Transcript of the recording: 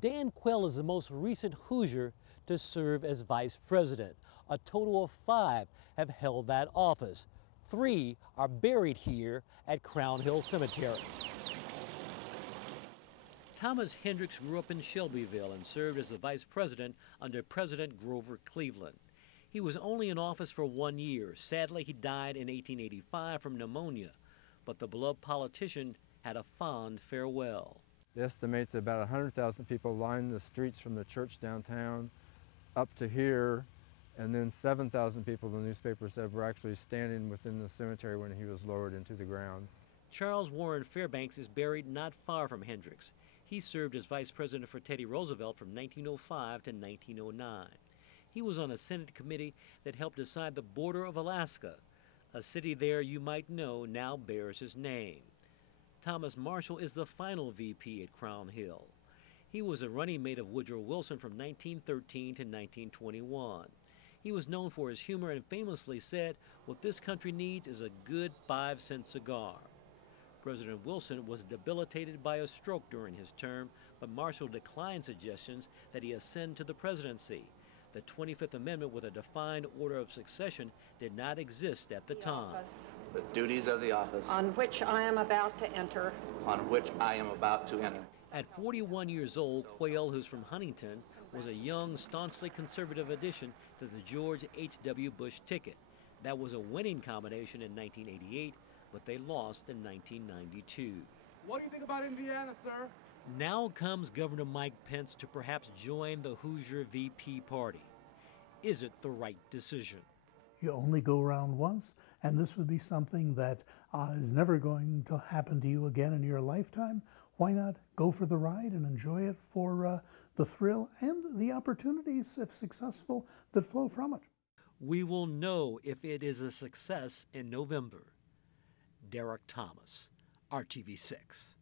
Dan Quayle is the most recent Hoosier to serve as vice president. A total of 5 have held that office. 3 are buried here at Crown Hill Cemetery. Thomas Hendricks grew up in Shelbyville and served as the vice president under President Grover Cleveland. He was only in office for 1 year. Sadly, he died in 1885 from pneumonia, but the beloved politician had a fond farewell. They estimate that about 100,000 people lined the streets from the church downtown up to here, and then 7,000 people, the newspaper said, were actually standing within the cemetery when he was lowered into the ground. Charles Warren Fairbanks is buried not far from Hendricks. He served as vice president for Teddy Roosevelt from 1905 to 1909. He was on a Senate committee that helped decide the border of Alaska. A city there you might know now bears his name. Thomas Marshall is the final VP at Crown Hill. He was a running mate of Woodrow Wilson from 1913 to 1921. He was known for his humor and famously said, "What this country needs is a good 5-cent cigar." President Wilson was debilitated by a stroke during his term, but Marshall declined suggestions that he ascend to the presidency. The 25th Amendment with a defined order of succession did not exist at the time. The duties of the office. On which I am about to enter. On which I am about to enter. At 41 years old, Quayle, who's from Huntington, was a young, staunchly conservative addition to the George H.W. Bush ticket. That was a winning combination in 1988, but they lost in 1992. What do you think about Indiana, sir? Now comes Governor Mike Pence to perhaps join the Hoosier VP party. Is it the right decision? You only go around once, and this would be something that is never going to happen to you again in your lifetime. Why not go for the ride and enjoy it for the thrill and the opportunities, if successful, that flow from it? We will know if it is a success in November. Derek Thomas, RTV6.